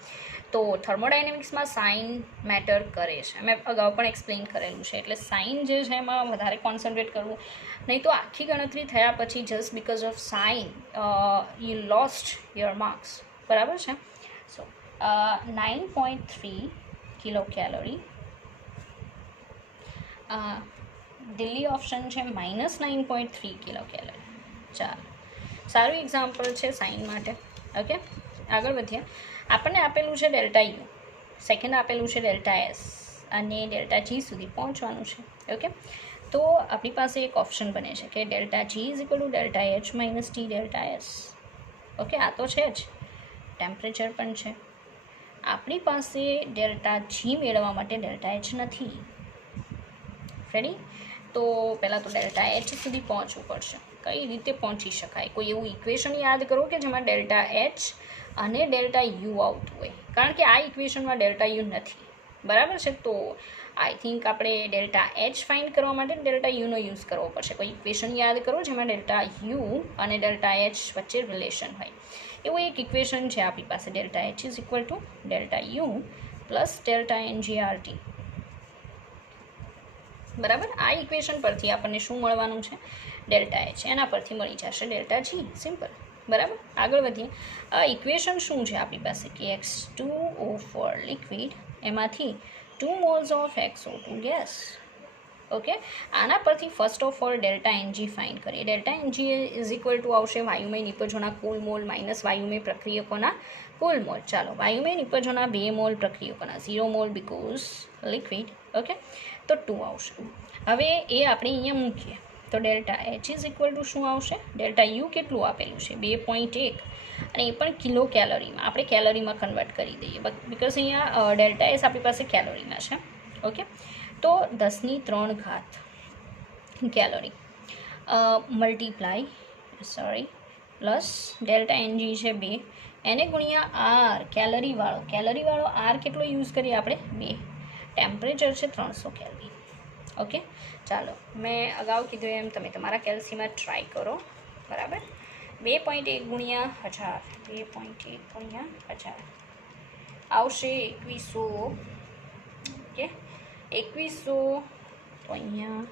તો થર્મોડાયનેમિક્સમાં સાઇન મેટર કરે છે, મેં અગાઉ પણ એક્સપ્લેન કરેલું છે. એટલે સાઇન જે છે એમાં વધારે કોન્સન્ટ્રેટ કરવું, નહીં તો આખી ગણતરી થયા પછી just because of sine you lost your marks. બરાબર છે? સો 9.3 કિલો કેલોરી. દિલ્હી ઓપ્શન છે -9.3 કિલો કેલોરી. ચાલો, સારું એક્ઝામ્પલ છે સાઇન માટે. ઓકે, આગળ વધીએ. આપણને આપેલું છે ડેલ્ટા યુ, સેકન્ડ આપેલું છે ડેલ્ટા એસ અને ડેલ્ટા જી સુધી પહોંચવાનું છે. ઓકે, તો આપણી પાસે એક ઓપ્શન બને છે કે delta G is equal to delta H minus T delta S. Okay, આ તો છે જ, ટેમ્પરેચર પણ છે. આપણી પાસે ડેલ્ટા જી મેળવવા માટે ડેલ્ટા એચ નથી. રેડી? તો પહેલાં તો ડેલ્ટા એચ સુધી પહોંચવું પડશે. કઈ રીતે પહોંચી શકાય? કોઈ એવું ઇક્વેશન યાદ કરો કે જેમાં ડેલ્ટા એચ અને ડેલ્ટા યુ આવતું હોય, કારણ કે આ ઇક્વેશનમાં ડેલ્ટા યુ નથી. બરાબર છે? તો આઈ થિંક આપણે ડેલ્ટા એચ ફાઇન્ડ કરવા માટે ડેલ્ટા યુનો યુઝ કરવો પડશે. કોઈ ઇક્વેશન યાદ કરો જેમાં ડેલ્ટા યુ અને ડેલ્ટા એચ વચ્ચે રિલેશન હોય. એવું એક ઇક્વેશન છે આપણી પાસે, delta H is equal to delta U plus delta ngRT. બરાબર? આ ઇક્વેશન પરથી આપણને શું મળવાનું છે? Delta H. એના પરથી મળી જશે ડેલ્ટા જી. સિમ્પલ. બરાબર? આગળ વધીએ. આ ઇક્વેશન શું છે આપણી પાસે કે X2O4 લિક્વિડ, એમાંથી 2 moles of XO2 gas. Okay, આના પરથી first of all delta ng find કરીએ. Delta ng is equal to આવશે વાયુમય નિપજોના કુલ મોલ માઇનસ વાયુમય પ્રક્રિયકોના કુલ મોલ. ચાલો, વાયુમય નિપજોના 2 મોલ, પ્રક્રિયકોના 0 મોલ બિકોઝ લિક્વિડ. ઓકે, તો 2 આવશે. હવે એ આપણે અહીંયા મૂકીએ તો delta H is equal to શું આવશે? ડેલ્ટા યુ કેટલું આપેલું છે? 2.1, અને એ પણ કિલો કેલોરીમાં. આપણે કેલોરીમાં કન્વર્ટ કરી દઈએ બિકોઝ અહીંયા ડેલ્ટા એસ આપણી પાસે કેલોરીમાં છે. ઓકે, તો 10⁻³ calorie multiply plus delta n g છે 2, એને ગુણ્યા આર કેલરીવાળો આર કેટલો યુઝ કરીએ આપણે? 2. ટેમ્પરેચર છે 300 કેલ્વિન. ઓકે, ચાલો, મેં અગાઉ કીધું એમ તમે તમારા કેલ્સીમાં ટ્રાય કરો. બરાબર? 2.1 ગુણ્યા 1000, 2.1 ગુણ્યા 1000 આવશે 2100. ઓકે, 2100 તો અહીંયા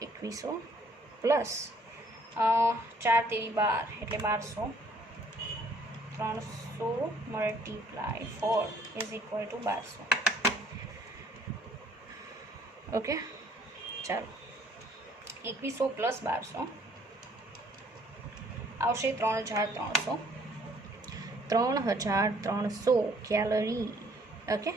2100 પ્લસ 4 તેરી 12 એટલે 1200. 300 multiply 4 is equal two 1200. Okay, ચાલો, 2100 પ્લસ 1200 આવશે 3300 કેલરી. ઓકે,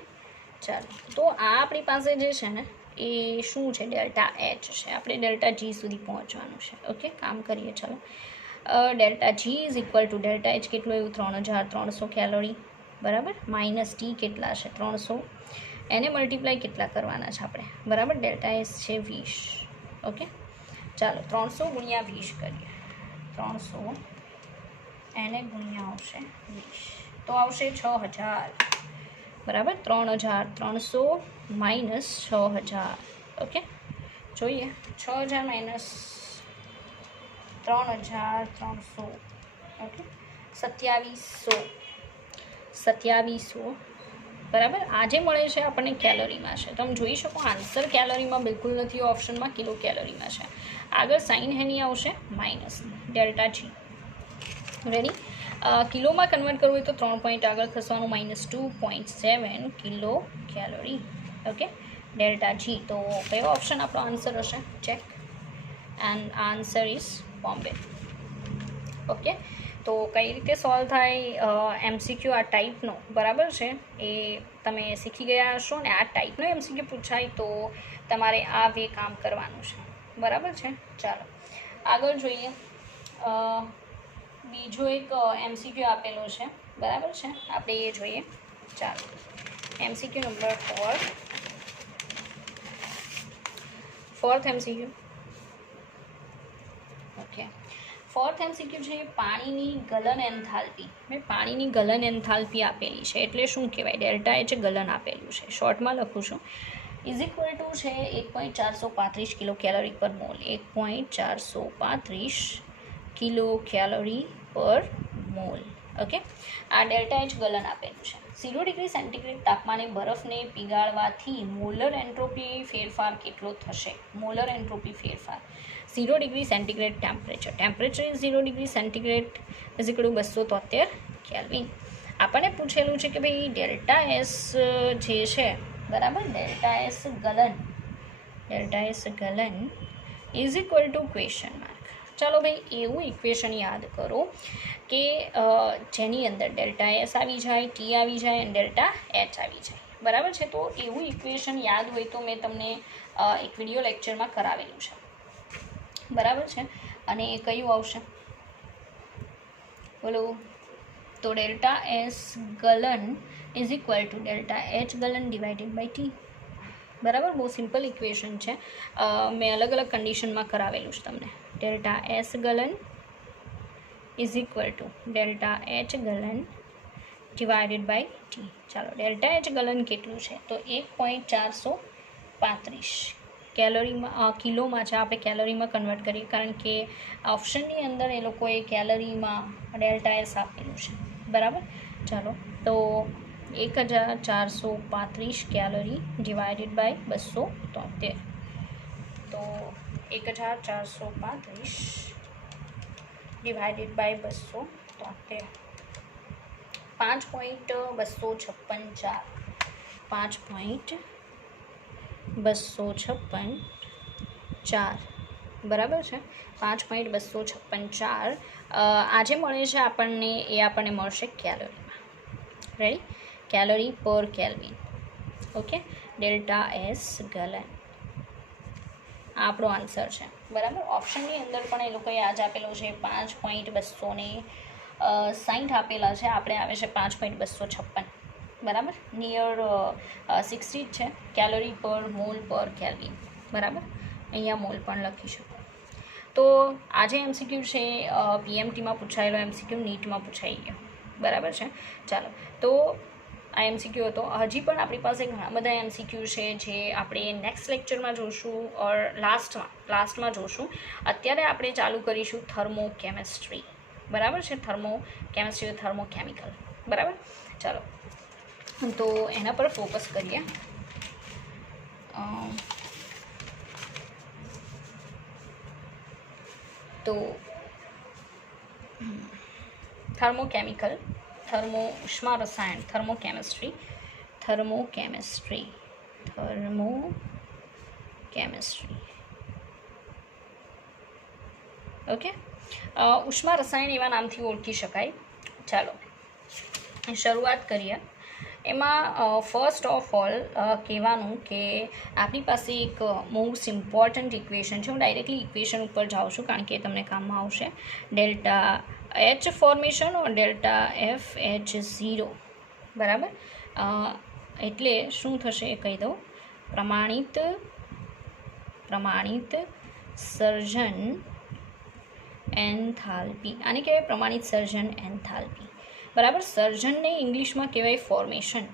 ચાલો, તો આ આપણી પાસે જે છે ને એ શું છે? ડેલ્ટા એચ છે. આપણે ડેલ્ટા જી સુધી પહોંચવાનું છે. ઓકે, કામ કરીએ. ચાલો, delta G is equal to delta H કેટલું એવું? 3300 કેલોરી. બરાબર? માઇનસ ટી કેટલા છે? 300. એને મલ્ટીપ્લાય કેટલા કરવાના છે આપણે? બરાબર? ડેલ્ટા એસ છે 20. ઓકે, ચાલો, 300 ગુણ્યા 20 કરીએ. 300 એને ગુણ્યા આવશે 20 તો આવશે 6000. બરાબર? 3300 માઇનસ 6000. ઓકે, જોઈએ. 6000 માઇનસ 3300. ઓકે, 2700. બરાબર? આ જે મળે છે આપણને કેલોરીમાં છે. તમે જોઈ શકો આન્સર કેલોરીમાં બિલકુલ નથી, ઓપ્શનમાં કિલો કેલોરીમાં છે. આગળ સાઇન હેની આવશે માઇનસ ડેલ્ટા જી. રેડી? કિલોમાં કન્વર્ટ કરવું હોય તો 3 પોઈન્ટ આગળ ખસવાનું, -2.7 kilo calorie. Okay, delta G. તો કયો ઓપ્શન આપણો આન્સર હશે? Check. And answer is Bombay. Okay, તો કઈ રીતે સોલ્વ થાય એમસીક્યુ આ ટાઈપનો? બરાબર છે, એ તમે શીખી ગયા હશો ને. આ ટાઈપનો એમસીક્યુ પૂછાય તો તમારે આ વે કામ કરવાનું છે. બરાબર છે? ચાલો, આગળ જોઈએ. બીજો એક એમસીક્યુ આપેલો છે. બરાબર છે? આપણે એ જોઈએ. ચાલો, MCQ number 4th MCQ. Fourth MCQ है पानी गलन एंथाल्पी। मैं पानी गलन एंथाल्पी आपेली है एटले शुं कहेवाय डेल्टा एच गलन आपेलू है। शॉर्ट में लखूँ छूँ इज इक्वल टू है 1.435 किलो कैलोरी पर मोल। 1.435 किलो कैलोरी पर मोल। ओके आ डेल्टा एच गलन आपेलू है। 0 डिग्री सेंटीग्रेड तापमाने बरफ ने पीगाळवाथी मोलर एंट्रोपी फेरफार केटलो थशे। मोलर एंट्रोपी फेरफार 0 degree centigrade temperature is 0 degree centigrade is equal to 273 kelvin. आपने पूछेलू है कि भाई डेल्टा एस जे है बराबर डेल्टा एस गलन is equal to question mark. चलो भाई एवं इक्वेशन याद करो कि जेनी अंदर डेल्टा एस आ जाए टी आ जाए एंड डेल्टा एच आ जाए बराबर है। तो एवं इक्वेशन याद हो तो मैं तमने एक विडियो लेक्चर में करावेलू है बराबर है। अने कयुं आवशे बोलो तो डेल्टा एस गलन is equal to delta H गलन डिवाइडेड बाय टी बराबर। बहुत सिंपल इक्वेशन है। मैं अलग अलग कंडीशन में करावेलू है तमने। डेल्टा एस गलन is equal to delta H गलन डिवाइडेड बाय टी। चलो डेल्टा एच गलन केटलू है तो 1.435 कैलोरी में किलो में आप कैलोरी में कन्वर्ट करिए कारण के ऑप्शन नी अंदर ए लोकोए कैलोरी में डेल्टा एस आपेलू है बराबर। चलो तो 1.435 कैलोरी डिवाइडेड बाय 273 तो 1.435 डिवाइडेड बाय 273 5.256 5.256 बराबर है। 5.256 आज मळे छे आपणने ए आपणने मळशे कैलोरी में। रेडी कैलोरी पर केल्विन। ओके डेल्टा एस गलन आपणो आंसर है बराबर। ऑप्शन नी अंदर पण ए लोकोए आज आपेलो छे 5.260 आपेला है आपणे आवे छे 5.256 बराबर। नियर 60 है कैलोरी पर मोल पर केल्विन बराबर। अहींया मोल पण लखी शको। तो आज एमसीक्यू है पीएमटी में पूछायेलो एमसीक्यू नीट में पूछाई गयो बराबर है। चलो तो आ एमसीक्यू तो हजी पण अपनी पास घणा बधा एमसीक्यू है जे आपणे नेक्स्ट लेक्चर में जोशुं और लास्ट में जोशुं। अत्यारे आपणे चालू करीशुं थर्मोकेमिस्ट्री बराबर है। थर्मोकेमिस्ट्री थर्मोकेमिकल बराबर। चलो तो एना पर फोकस करिए। तो थर्मोकेमिकल उष्मा रसायन थर्मोकेमिस्ट्री ओके उष्मा रसायन एवा नामथी ओळखी शकाय। चलो शुरुआत करिए। एमां फर्स्ट ऑफ ऑल कहेवानुं के आपणी पासे एक मोस्ट इम्पोर्टન્ટ इक्वेशन है। हूँ डायरेक्टली इक्वेशन पर जाऊँ छूँ कारण के तमने काम में आवशे। डेल्टा एच फॉर्मेशन और डेल्टा एफ एच 0 बराबर एटले शुं थशे कही दो प्रमाणित सर्जन एंथाल्पी। आने कहेवाय प्रमाणित सर्जन एंथाल्पी बराबर। सर्जन ने इंग्लिश में कहेवाय फॉर्मेशन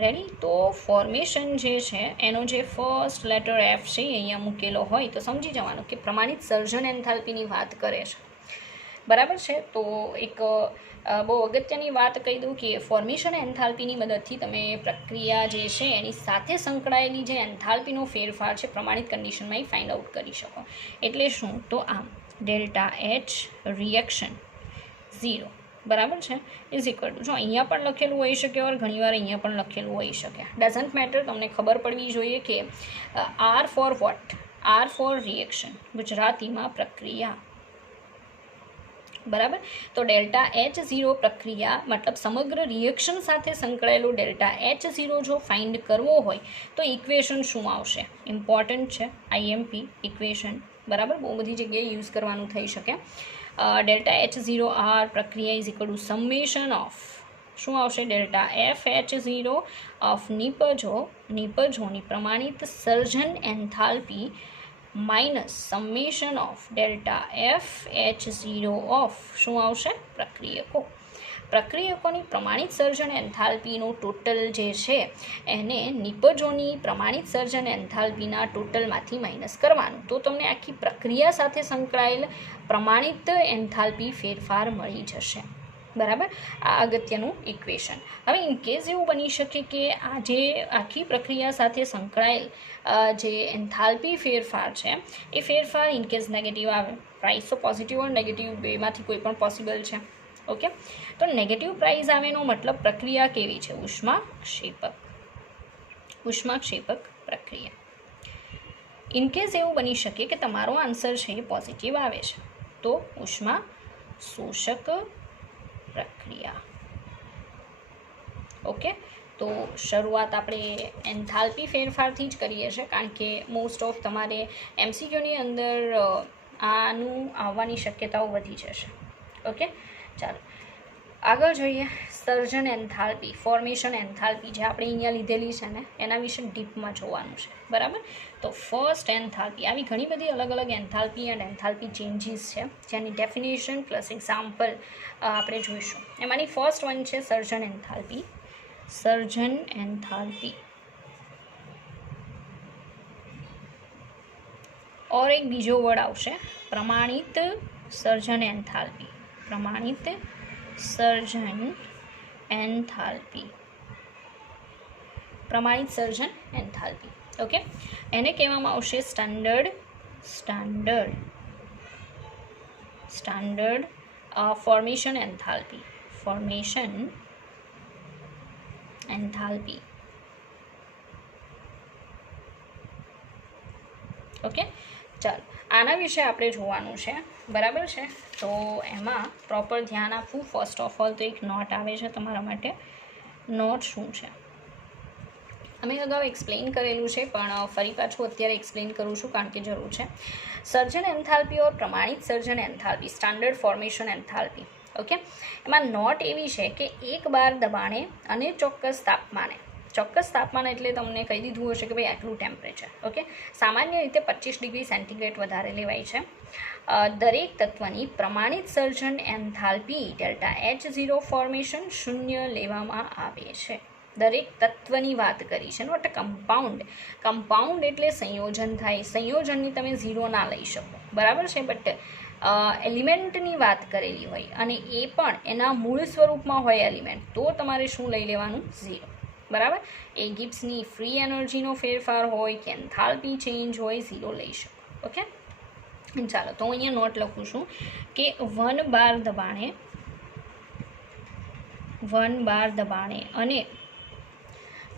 रेडी। तो फॉर्मेशन जे छे एनो जे फर्स्ट लेटर एफ छे अहींया मूकेलो होय तो समझी जवानुं कि प्रमाणित सर्जन एंथाल्पी नी वात करे छे बराबर है। तो एक बहु अगत्यनी बात कही दूँ कि फॉर्मेशन एंथाल्पी नी मददथी तमे प्रक्रिया जे छे एनी साथे संकळायेली जे एंथाल्पीनो फेरफार छे प्रमाणित कंडीशन में फाइंड आउट करी शको। एटले शुं तो आम डेल्टा एच रिएक्शन 0 बराबर है इज इक्वल टू जो अहींया पण लखेलुं होई शके और घणीवार अहींया पण लखेलुं होई शके। डजंट मैटर तमने खबर पड़वी जोईए कि R for what R for reaction Gujarati में प्रक्रिया बराबर। तो डेल्टा एच 0 प्रक्रिया मतलब समग्र रिएक्शन साथे संकळायेलो डेल्टा एच 0 जो फाइंड करवो होय तो इक्वेशन शुं आवशे। इम्पोर्टન્ટ है आईएमपी इक्वेशन बराबर। बहु बधी जग्याए यूज करवानुं थई शके। डेल्टा एच 0 आर प्रक्रिया is equal to summation of शुं आवशे डेल्टा एफ एच 0 ऑफ निपजोनी प्रमाणित सर्जन enthalpy minus summation of delta F H0 of શું આવશે? પ્રક્રિયકોની પ્રમાણિત સર્જન એન્થાલ્પીનું ટોટલ જે છે એને નિપજોની પ્રમાણિત સર્જન એન્થાલ્પીના ટોટલમાંથી માઇનસ કરવાનું. તો તમને આખી પ્રક્રિયા સાથે સંકળાયેલ પ્રમાણિત એન્થાલ્પી ફેરફાર મળી જશે. બરાબર, આ અગત્યનું ઇક્વેશન. હવે ઇનકેસ એવું બની શકે કે આ જે આખી પ્રક્રિયા સાથે સંકળાયેલ જે એન્થાલ્પી ફેરફાર છે એ ફેરફાર ઇનકેસ નેગેટિવ આવે, પ્રાઇસ તો પોઝિટિવ અને નેગેટિવ બેમાંથી કોઈ પણ પોસિબલ છે. ઓકે, તો નેગેટિવ પ્રાઇસ આવેનો મતલબ પ્રક્રિયા કેવી છે? ઉષ્માક્ષેપક પ્રક્રિયા. ઇનકેસ એવું બની શકે કે તમારો આન્સર છે એ પોઝિટિવ આવે છે, તો ઉષ્મા શોષક પ્રક્રિયા. ઓકે, તો શરૂઆત આપણે એન્થાલ્પી ફેરફારથી જ કરીએ છીએ, કારણ કે મોસ્ટ ઓફ તમારે MCQની અંદર આનું આવવાની શક્યતાઓ વધી જશે. ઓકે, ચાલો આગળ જોઈએ. સર્જન એન્થાલ્પી, ફોર્મેશન એન્થાલ્પી જે આપણે અહીંયા લીધેલી છે ને એના વિશે ડીપમાં જોવાનું છે. બરાબર, તો ફર્સ્ટ એન્થાલ્પી, આવી ઘણી બધી અલગ અલગ એન્થાલ્પી એન્ડ એન્થાલ્પી ચેન્જીસ છે જેની ડેફિનેશન પ્લસ એક્ઝામ્પલ આપણે જોઈશું. એમાંની ફર્સ્ટ વન છે સર્જન એન્થાલ્પી. સર્જન એન્થાલ્પી ઓર એક બીજો વર્ડ આવશે પ્રમાણિત સર્જન એન્થાલ્પી. પ્રમાણિત સર્જન એન્થાલ્પી. પ્રમાણિત સર્જન એન્થાલ્પી. ઓકે, એને કહેવામાં આવશે standard formation enthalpy. Formation enthalpy. Okay, ચાલો આના વિશે આપણે જોવાનું છે. બરાબર છે, તો એમાં પ્રોપર ધ્યાન આપવું. ફર્સ્ટ ઓફ ઓલ તો એક નોટ આવે છે તમારા માટે. નોટ શું છે અમે અગાઉ એક્સપ્લેન કરેલું છે, પણ ફરી પાછું અત્યારે એક્સપ્લેન કરું છું કારણ કે જરૂર છે. સર્જન એન્થાલ્પી ઓર પ્રમાણિત સર્જન enthalpy, standard formation enthalpy. Okay, એમાં નોટ એવી છે કે એક બાર દબાણે અને ચોક્કસ તાપમાને, ચોક્કસ તાપમાન એટલે તમને કહી દીધું હશે કે ભાઈ આટલું ટેમ્પરેચર. ઓકે, સામાન્ય રીતે 25 ડિગ્રી સેન્ટીગ્રેડ વધારે લેવાય છે. દરેક તત્વની પ્રમાણિત સર્જન એન્થાલ્પી ડેલ્ટા H0 ફોર્મેશન 0 લેવામાં આવે છે. દરેક તત્વની વાત કરી છે, નોટ કમ્પાઉન્ડ. કમ્પાઉન્ડ એટલે સંયોજન થાય, સંયોજનની તમે 0 ના લઈ શકો. બરાબર છે, બટ એલિમેન્ટની વાત કરેલી હોય અને એ પણ એના મૂળ સ્વરૂપમાં હોય એલિમેન્ટ, તો તમારે શું લઈ લેવાનું? 0. બરાબર, એ ગિબ્સની ફ્રી એનર્જીનો ફેરફાર હોય કે એન્થાલ્પી ચેન્જ હોય, 0 લઈ શકો. ઓકે, ચાલો તો હું અહીંયા નોટ લખું છું કે 1 બાર દબાણે અને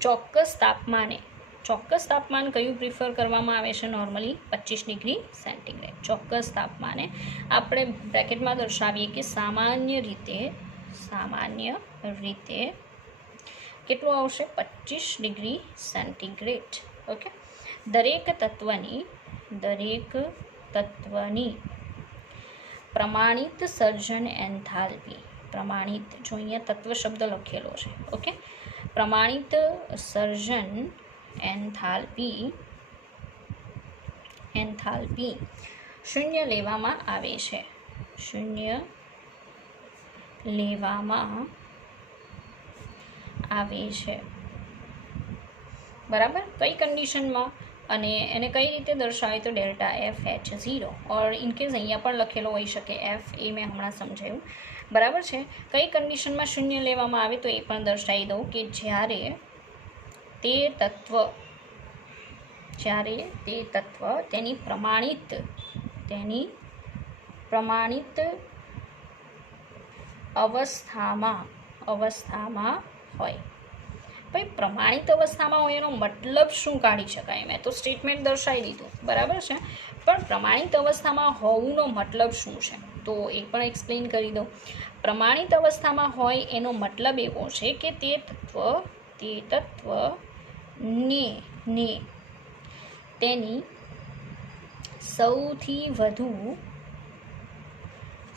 ચોક્કસ તાપમાને, ચોક્કસ તાપમાન કયું પ્રિફર કરવામાં આવે છે? Normally 25 degree centigrade. ચોક્કસ તાપમાને આપણે બ્રેકેટમાં દર્શાવીએ કે સામાન્ય રીતે કેટલું આવશે? 25 ડિગ્રી સેન્ટીગ્રેડ. ઓકે, દરેક તત્વની પ્રમાણિત સર્જન એન્થાલ્પી. પ્રમાણિત, જો અહીંયા તત્વ શબ્દ લખેલો છે. ઓકે, પ્રમાણિત સર્જન એન્થાલ્પી 0 લેવામાં આવે છે. 0 લેવામાં આવે છે. બરાબર, કઈ કન્ડિશનમાં અને એને કઈ રીતે દર્શાવે? તો ડેલ્ટા એફ H0 ઓર ઇનકેસ અહીંયા પણ લખેલો હોઈ શકે એફ, એ મેં હમણાં સમજાયું. બરાબર છે, કઈ કન્ડિશનમાં 0 લેવામાં આવે તો એ પણ દર્શાવી દઉં કે જ્યારે તે તત્વ તેની પ્રમાણિત અવસ્થામાં હોય. ભાઈ પ્રમાણિત અવસ્થામાં હોય એનો મતલબ શું કાઢી શકાય? મેં તો સ્ટેટમેન્ટ દર્શાવી દીધું. બરાબર છે, પણ પ્રમાણિત અવસ્થામાં હોવુંનો મતલબ શું છે તો એ પણ એક્સપ્લેન કરી દઉં. પ્રમાણિત અવસ્થામાં હોય એનો મતલબ એવો છે કે તે તત્વને તેની સૌથી વધુ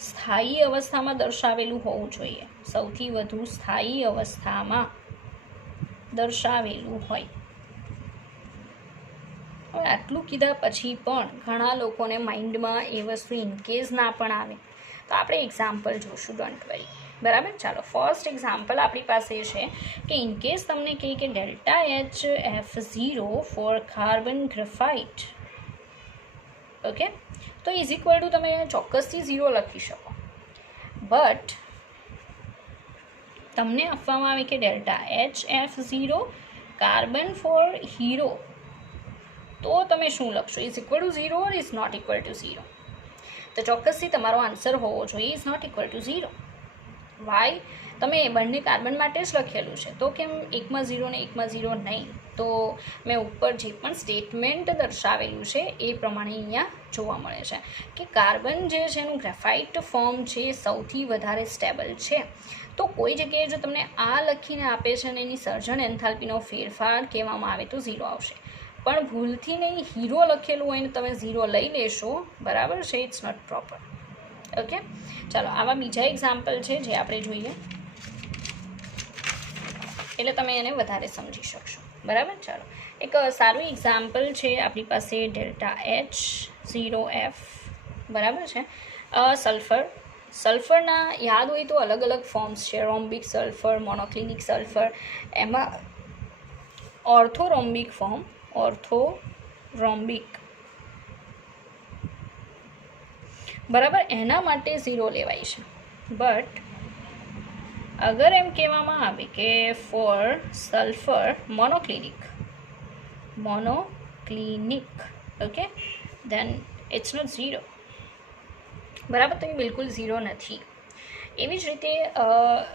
સ્થાયી અવસ્થામાં દર્શાવેલું હોવું જોઈએ. સૌથી વધુ સ્થાયી અવસ્થામાં દર્શાવેલું હોય. હવે આટલું કીધા પછી પણ ઘણા લોકોને માઇન્ડમાં એ વસ્તુ ઇનકેસ ના પણ આવે તો આપણે એક્ઝામ્પલ જોશું, ડોન્ટ વરી. બરાબર, ચાલો ફર્સ્ટ એક્ઝામ્પલ આપણી પાસે છે કે ઇનકેસ તમને કહે કે delta HF0 for carbon graphite, okay, તો ઇઝ ઇક્વલ ટુ તમે ચોક્કસથી 0 લખી શકો. બટ તમને આપવામાં આવે કે delta HF0 carbon four hero, તો તમે શું લખશો? Is equal to 0 or is not equal to 0? તો ચોક્કસથી તમારો આન્સર હોવો જોઈએ is not equal to 0. Why? તમે બંને કાર્બન માટે જ લખેલું છે, તો કેમ એકમાં 0 ને એકમાં 0 નહીં? તો મેં ઉપર જે પણ સ્ટેટમેન્ટ દર્શાવેલું છે એ પ્રમાણે અહીંયા જોવા મળે છે કે કાર્બન જે છે એનું ગ્રેફાઇટ ફોર્મ છે સૌથી વધારે સ્ટેબલ છે. તો કોઈ જગ્યાએ જો તમને આ લખીને આપે છે અને એની સર્જન એન્થાલ્પીનો ફેરફાર કહેવામાં આવે તો 0 આવશે. પણ ભૂલથી નહીં હીરો લખેલું હોય ને તમે 0 લઈ લેશો, બરાબર છે, ઇટ્સ નોટ પ્રોપર. ઓકે, ચાલો આવા બીજા એક્ઝામ્પલ છે જે આપણે જોઈએ એટલે તમે એને વધારે સમજી શકશો. બરાબર, ચાલો એક સારું એક્ઝામ્પલ છે આપણી પાસે ડેલ્ટા H0F, બરાબર છે. સલ્ફરના યાદ હોય તો અલગ અલગ ફોર્મ્સ છે, રોમ્બિક સલ્ફર, મોનોક્લિનિક સલ્ફર. એમાં ઓર્થોરોમ્બિક ફોર્મ, ઓર્થોરોમ્બિક, બરાબર, એના માટે 0 લેવાય છે. બટ અગર એમ કહેવામાં આવે કે for sulphur monoclinic, okay, then it's not 0. બરાબર, તો એ બિલકુલ 0 નથી. એવી જ રીતે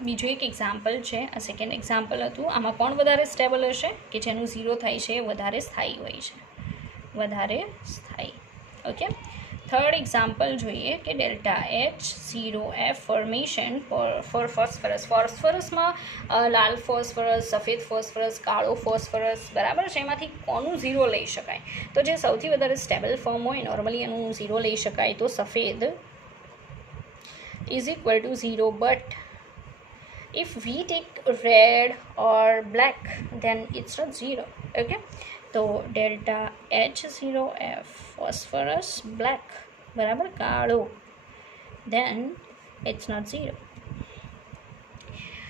બીજું એક એક્ઝામ્પલ છે, આ સેકન્ડ એક્ઝામ્પલ હતું. આમાં કોણ વધારે સ્ટેબલ હશે? કે જેનું 0 થાય છે વધારે સ્થાયી હોય છે, વધારે સ્થાયી. ઓકે, થર્ડ એક્ઝામ્પલ જોઈએ કે delta H0F formation for phosphorus. ફોસ્ફરસમાં લાલ ફોસ્ફરસ, સફેદ ફોસ્ફરસ, કાળો ફોસ્ફરસ, બરાબર છે. એમાંથી કોનું 0 લઈ શકાય? તો જે સૌથી વધારે સ્ટેબલ ફોર્મ હોય નોર્મલી એનું 0 લઈ શકાય તો સફેદ is equal to 0. But if we take red or black then it's not 0. Okay, તો ડેલ્ટા H0F ફોસ્ફરસ બ્લેક, બરાબર, કાળો, then it's not 0.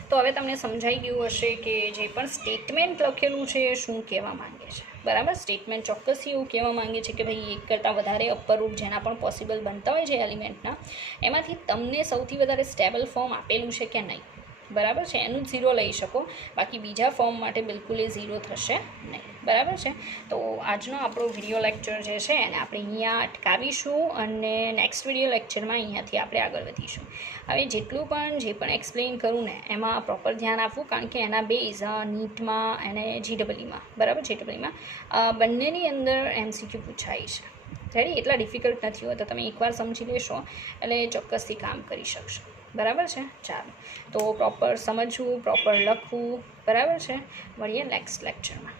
તો હવે તમને સમજાઈ ગયું હશે કે જે પણ સ્ટેટમેન્ટ લખેલું છે એ શું કહેવા માંગે છે. બરાબર, સ્ટેટમેન્ટ ચોક્કસથી એવું કહેવા માંગે છે કે ભાઈ એક કરતાં વધારે અપર રૂપ જેના પણ પોસિબલ બનતા હોય છે એલિમેન્ટના, એમાંથી તમને સૌથી વધારે સ્ટેબલ ફોર્મ આપેલું છે કે નહીં, બરાબર છે, એનું જ 0 લઈ શકો. બાકી બીજા ફોર્મ માટે બિલકુલ એ 0 થશે નહીં. બરાબર છે, તો આજનો આપણો વિડીયો લેક્ચર જે છે એને આપણે અહીંયા અટકાવીશું અને નેક્સ્ટ વિડીયો લેક્ચરમાં અહીંયાથી આપણે આગળ વધીશું. હવે જેટલું પણ જે પણ એક્સપ્લેન કરું ને એમાં પ્રોપર ધ્યાન આપવું, કારણ કે એના બેઝ નીટમાં અને GEEમાં, બરાબર, GEEમાં બંનેની અંદર MCQ પૂછાય છે. રેડી, એટલા ડિફિકલ્ટ નથી હોતા. તમે એકવાર સમજી લેશો એટલે ચોક્કસથી કામ કરી શકશો. બરાબર છે, ચાલો તો પ્રોપર સમજવું, પ્રોપર લખવું, બરાબર છે. મળીએ નેક્સ્ટ લેક્ચરમાં.